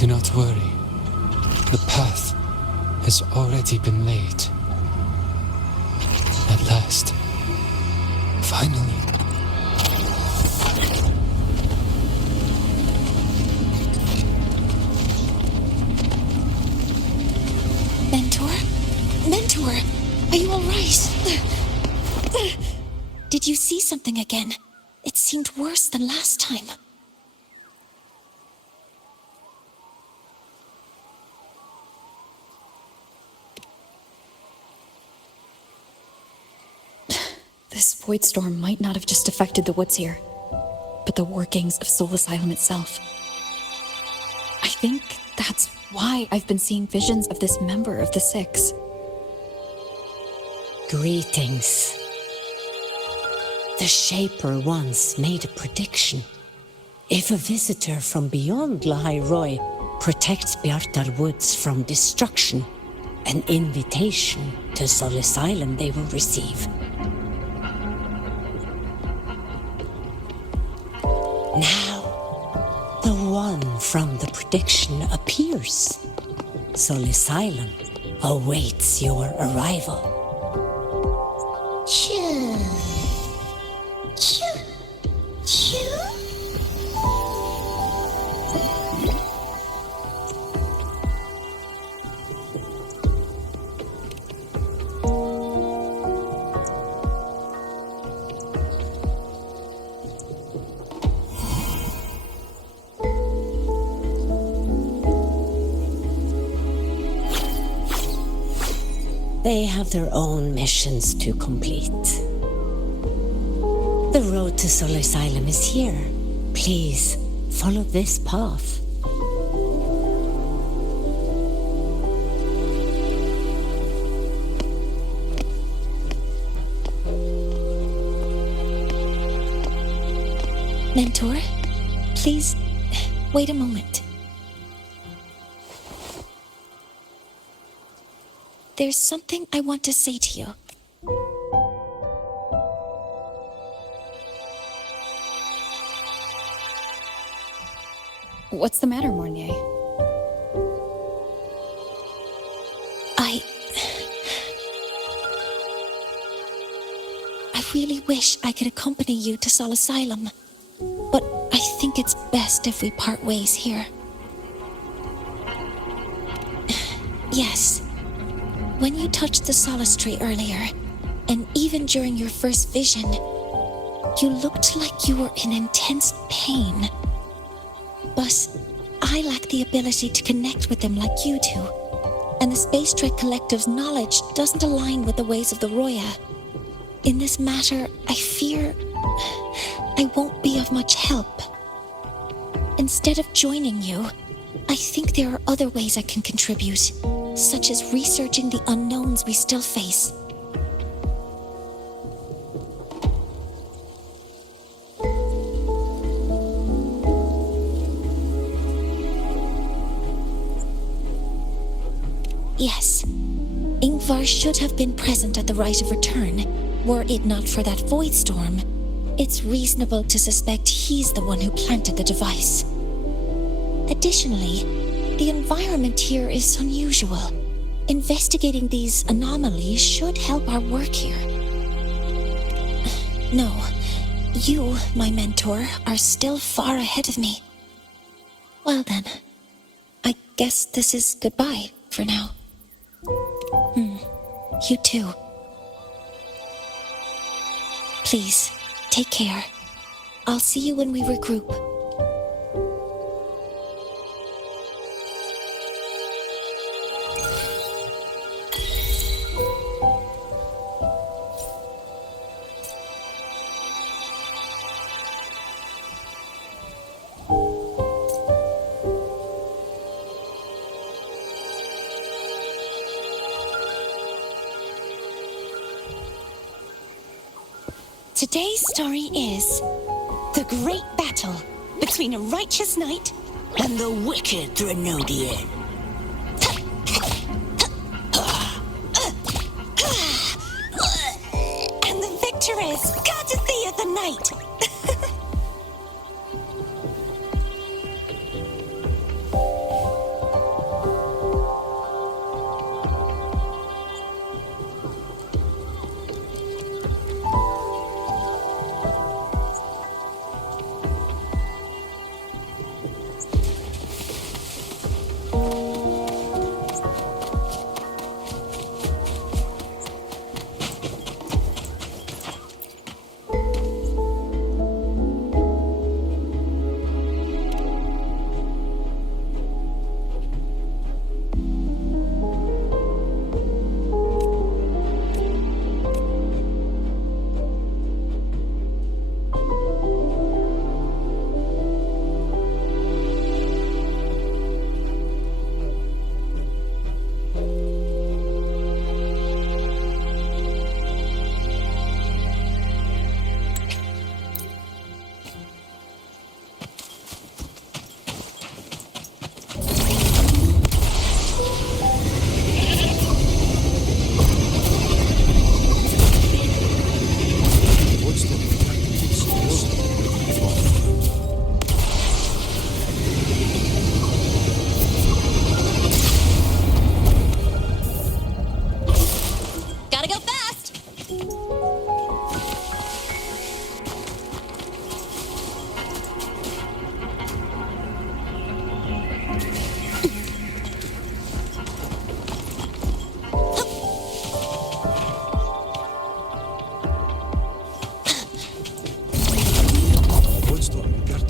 Do not worry. The path has already been laid. At last. Finally. Mentor, are you all right? Did you see something again? It seemed worse than last time. This void storm might not have just affected the woods here, but the workings of Soul Asylum itself. I think that's why I've been seeing visions of this member of the Six. Greetings. The Shaper once made a prediction. If a visitor from beyond Lahai Roy protects Bjartar Woods from destruction, an invitation to Soul Asylum they will receive. Now, the one from the prediction appears. Soul Asylum awaits your arrival. Choo. They have their own missions to complete. The road to Soul Asylum is here. Please, follow this path. Mentor, please, wait a moment. There's something I want to say to you. What's the matter, Mornier? I really wish I could accompany you to Soul Asylum, but I think it's best if we part ways here. Yes. When you touched the solace tree earlier, and even during your first vision, you looked like you were in intense pain. But I lack the ability to connect with them like you do, and the Space Trek Collective's knowledge doesn't align with the ways of the Roya. In this matter, I fear I won't be of much help. Instead of joining you, I think there are other ways I can contribute, such as researching the unknowns we still face. Yes, Ingvar should have been present at the rite of return, were it not for that void storm. It's reasonable to suspect he's the one who planted the device. Additionally, the environment here is unusual. Investigating these anomalies should help our work here. No, you, my mentor, are still far ahead of me. Well then, I guess this is goodbye for now. You too. Please, take care. I'll see you when we regroup. Today's story is the great battle between a righteous knight and the wicked Drenodian. And the victor is courtesy of the knight.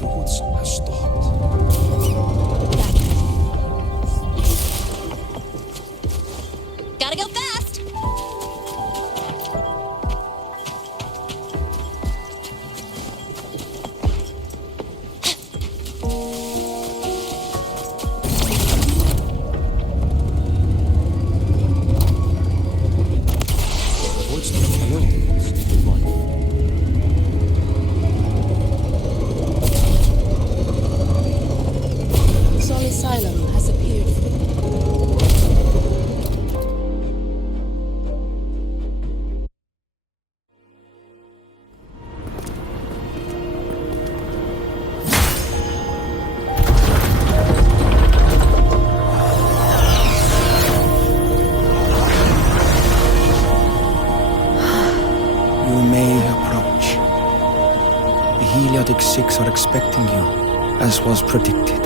woods has stopped. Gotta go fast! What's the field? Sol Asylum has appeared. You may approach. The Heliotic Six are expecting you, as was predicted.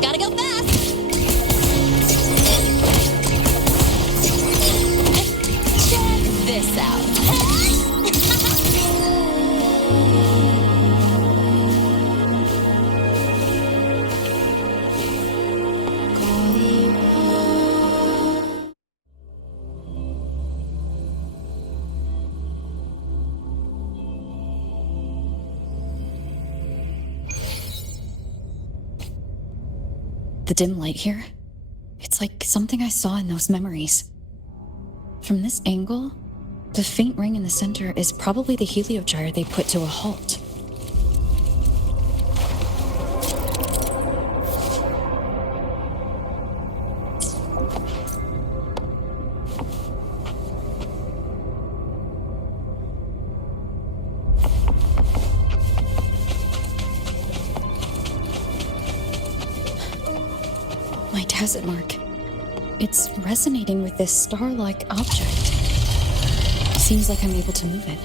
Gotta go fast! Check this out. The dim light here, it's like something I saw in those memories. From this angle, the faint ring in the center is probably the heliogyre they put to a halt. My tacit mark. It's resonating with this star-like object. Seems like I'm able to move it.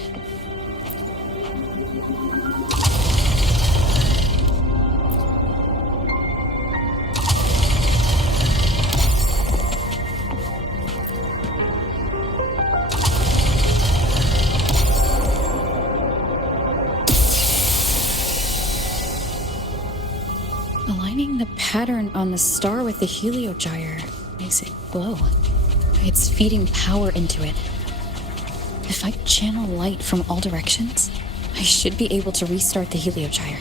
Aligning the pattern on the star with the heliogyre makes it glow. It's feeding power into it. If I channel light from all directions, I should be able to restart the heliogyre.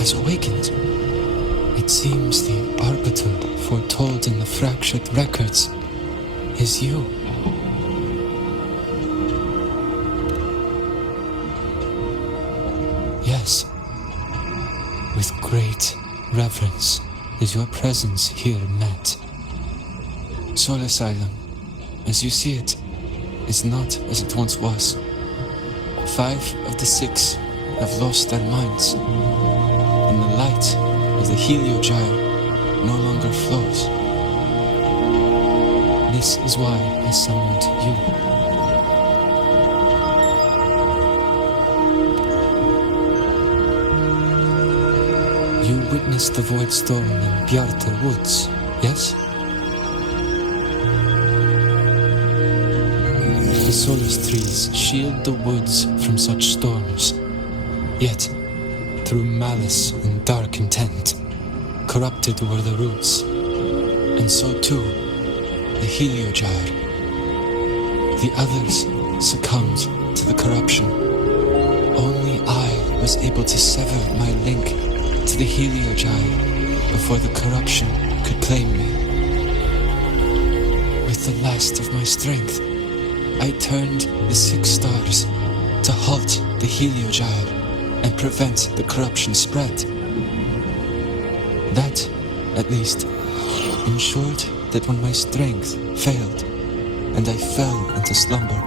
has awakened. It seems the arbiter foretold in the fractured records is you. Yes, with great reverence is your presence here met. Soul Asylum, as you see it, is not as it once was. 5 of the 6 have lost their minds, and the light of the heliogyre no longer flows. This is why I summoned you. You witnessed the void storm in Bjartar Woods, yes? The solace trees shield the woods from such storms. Yet, through malice and dark intent, corrupted were the roots. And so too, the heliogyre. The others succumbed to the corruption. Only I was able to sever my link to the heliogyre before the corruption could claim me. With the last of my strength, I turned the 6 stars to halt the heliogyre and prevent the corruption spread. That, at least, ensured that when my strength failed and I fell into slumber,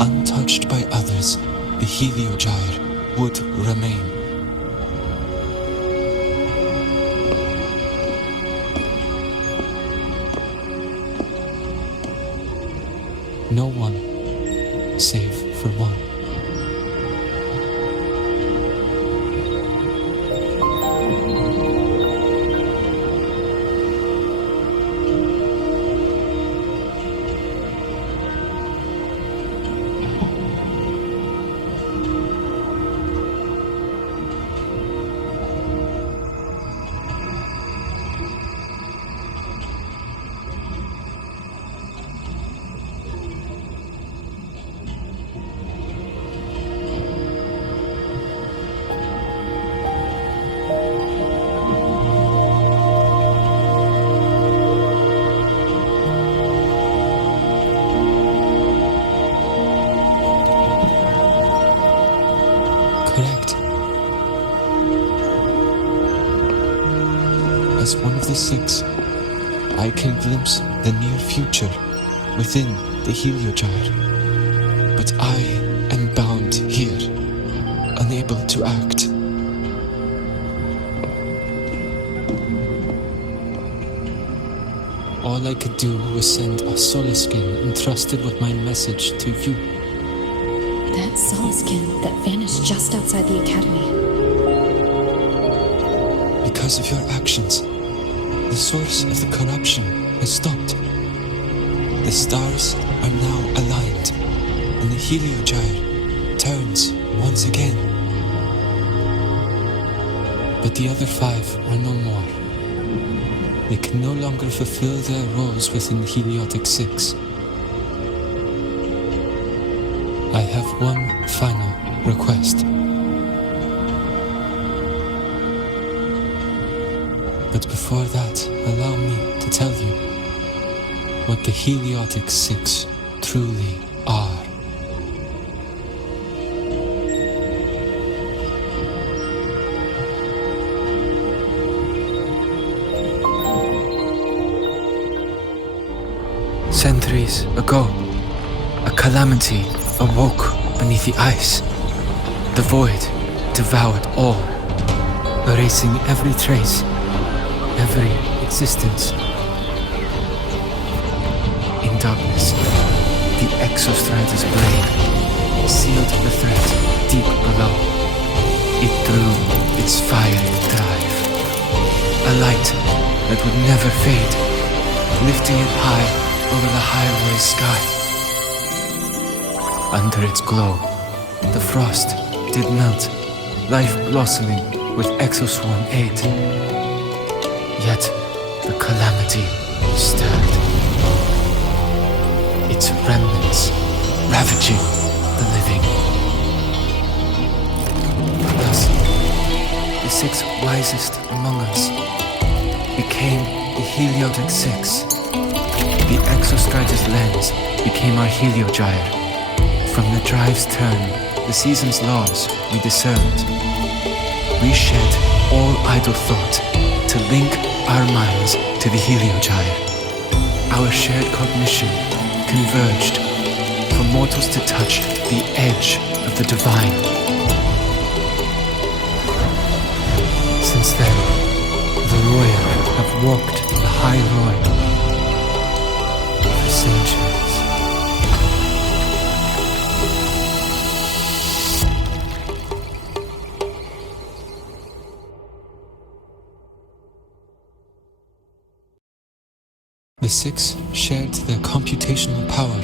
untouched by others, the heliogyre would remain. No one, save for one. Correct. As one of the 6, I can glimpse the near future within the heliogyre. But I am bound here, unable to act. All I could do was send a Solaskin entrusted with my message to you. That Solaskin that vanished just outside the academy. Because of your actions, the source of the corruption has stopped. The stars are now aligned, and the heliogyre turns once again. But the other 5 are no more. They can no longer fulfill their roles within Heliotic 6. I have one final request. But before that, allow me to tell you what the Heliotic 6 truly are. Centuries ago, a calamity awoke beneath the ice. The void devoured all, erasing every trace, every existence. In darkness, the exostratus blade sealed the threat deep below. It drew its fiery drive, a light that would never fade, lifting it high over the highway sky. Under its glow, the frost did melt, life blossoming with exoswarm aid. Yet the calamity stirred, its remnants ravaging the living. Thus, the six wisest among us became the Heliotic Six. The Exostrider's lens became our Heliogyre. From the drive's turn, the season's laws we discerned. We shed all idle thought to link our minds to the Heliogyre. Our shared cognition converged for mortals to touch the edge of the divine. Since then, the Roya have walked the high road for centuries. The six shared their computational power,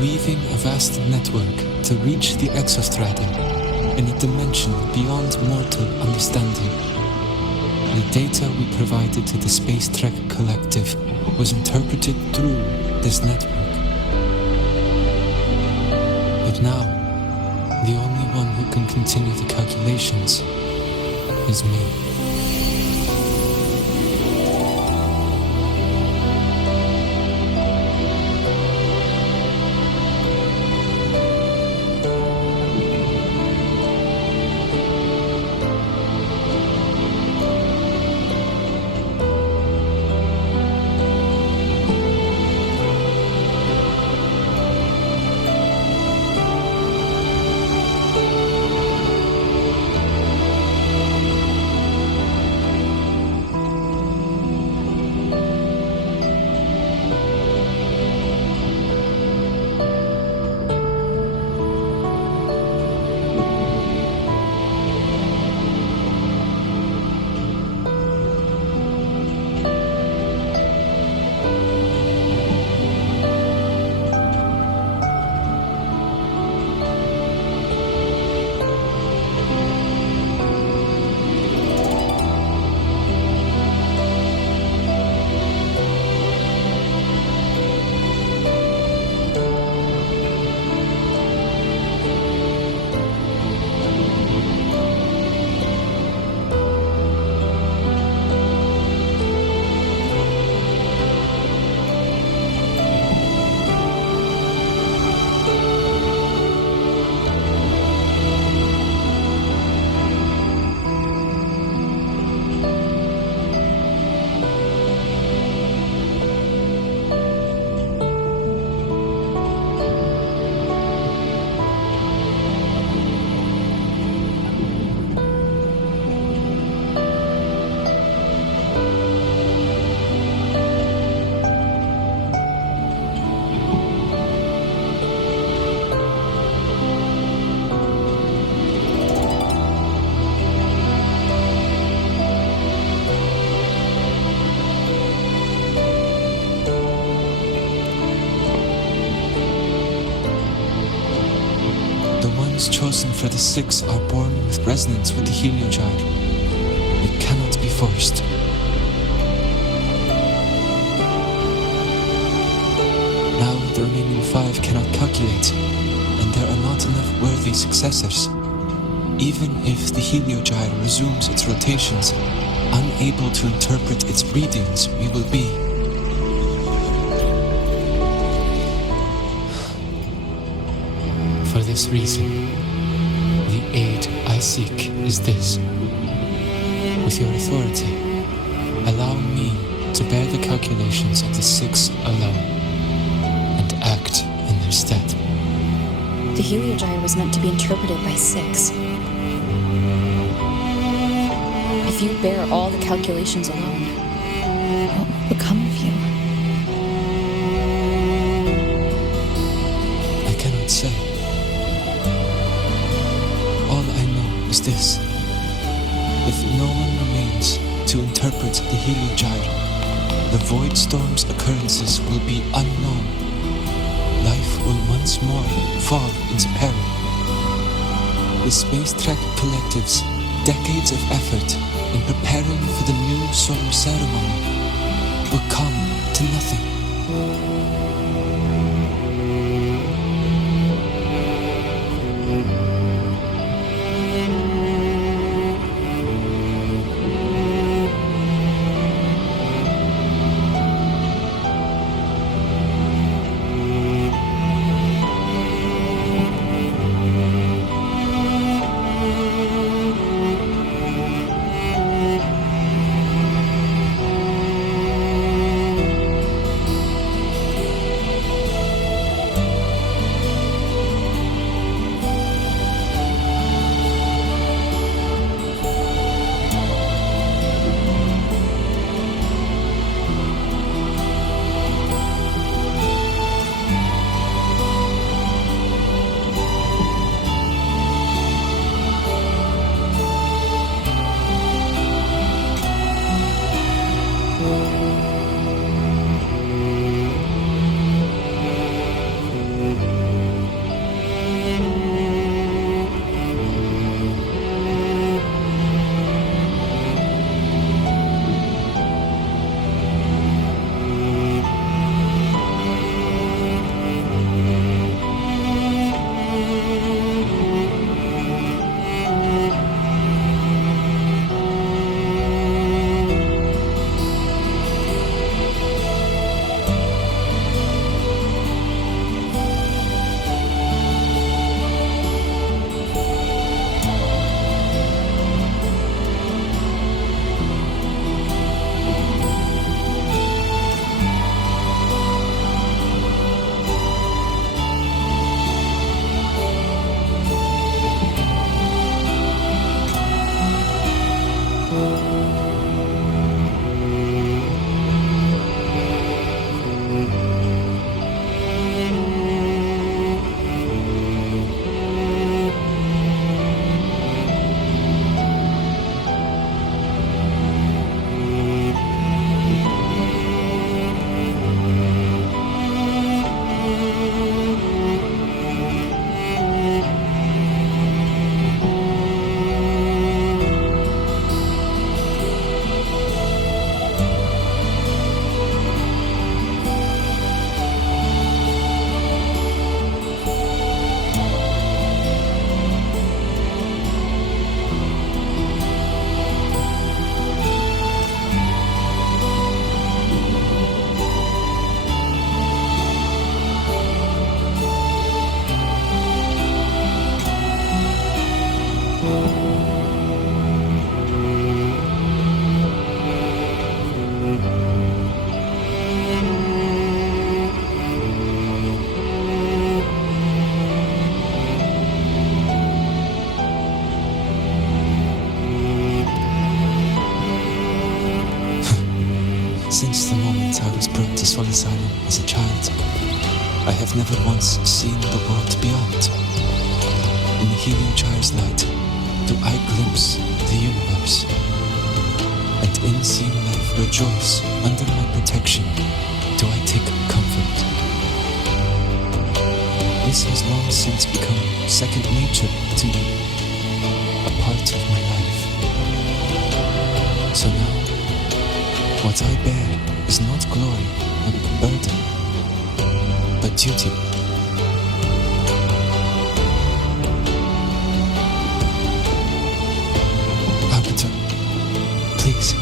weaving a vast network to reach the Exostratum in a dimension beyond mortal understanding. The data we provided to the Space Trek Collective was interpreted through this network. But now, the only one who can continue the calculations is me. Chosen for the six are born with resonance with the Heliogyre. It cannot be forced. Now the remaining five cannot calculate, and there are not enough worthy successors. Even if the Heliogyre resumes its rotations, unable to interpret its readings, we will be. For this reason, the aid I seek is this. With your authority, allow me to bear the calculations of the six alone, and act in their stead. The Heliogyre was meant to be interpreted by six. If you bear all the calculations alone, what will become of you? I cannot say. All I know is this. If no one remains to interpret the Heliogyre, the Void Storm's occurrences will be unknown. Life will once more fall into peril. The Space Trek Collective's decades of effort in preparing for the new solar ceremony will come to nothing. Since the moment I was brought to Sol Asylum as a child, I have never once seen the world beyond. In the Helium Gyre's light, do I glimpse the universe? And in seeing life rejoice under my protection, do I take comfort? This has long since become second nature to me, a part of my life. So now, what I bear is not glory and burden, but duty. Arbiter, please,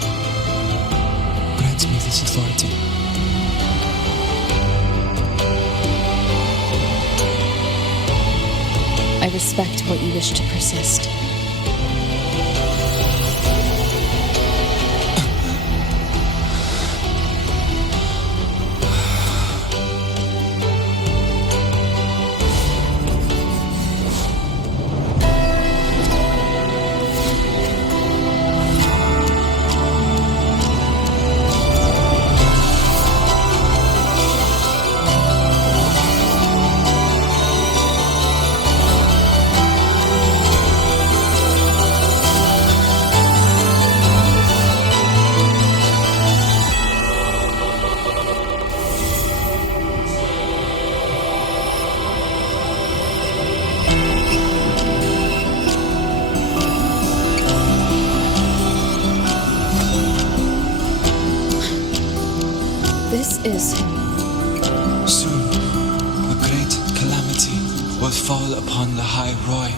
grant me this authority. I respect what you wish to persist. This is Soon, a great calamity will fall upon the High Roy.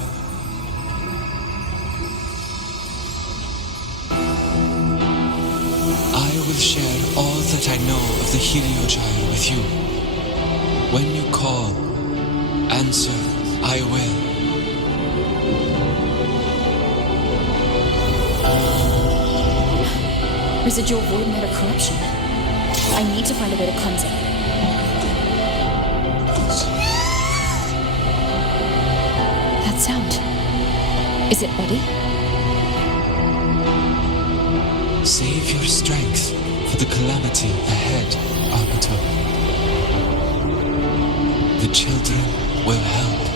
I will share all that I know of the Heliogyre with you. When you call, answer, I will. residual void matter corruption. I need to find a way to cleanse it. That sound. Is it Buddy? Save your strength for the calamity ahead, Arbiter. The children will help.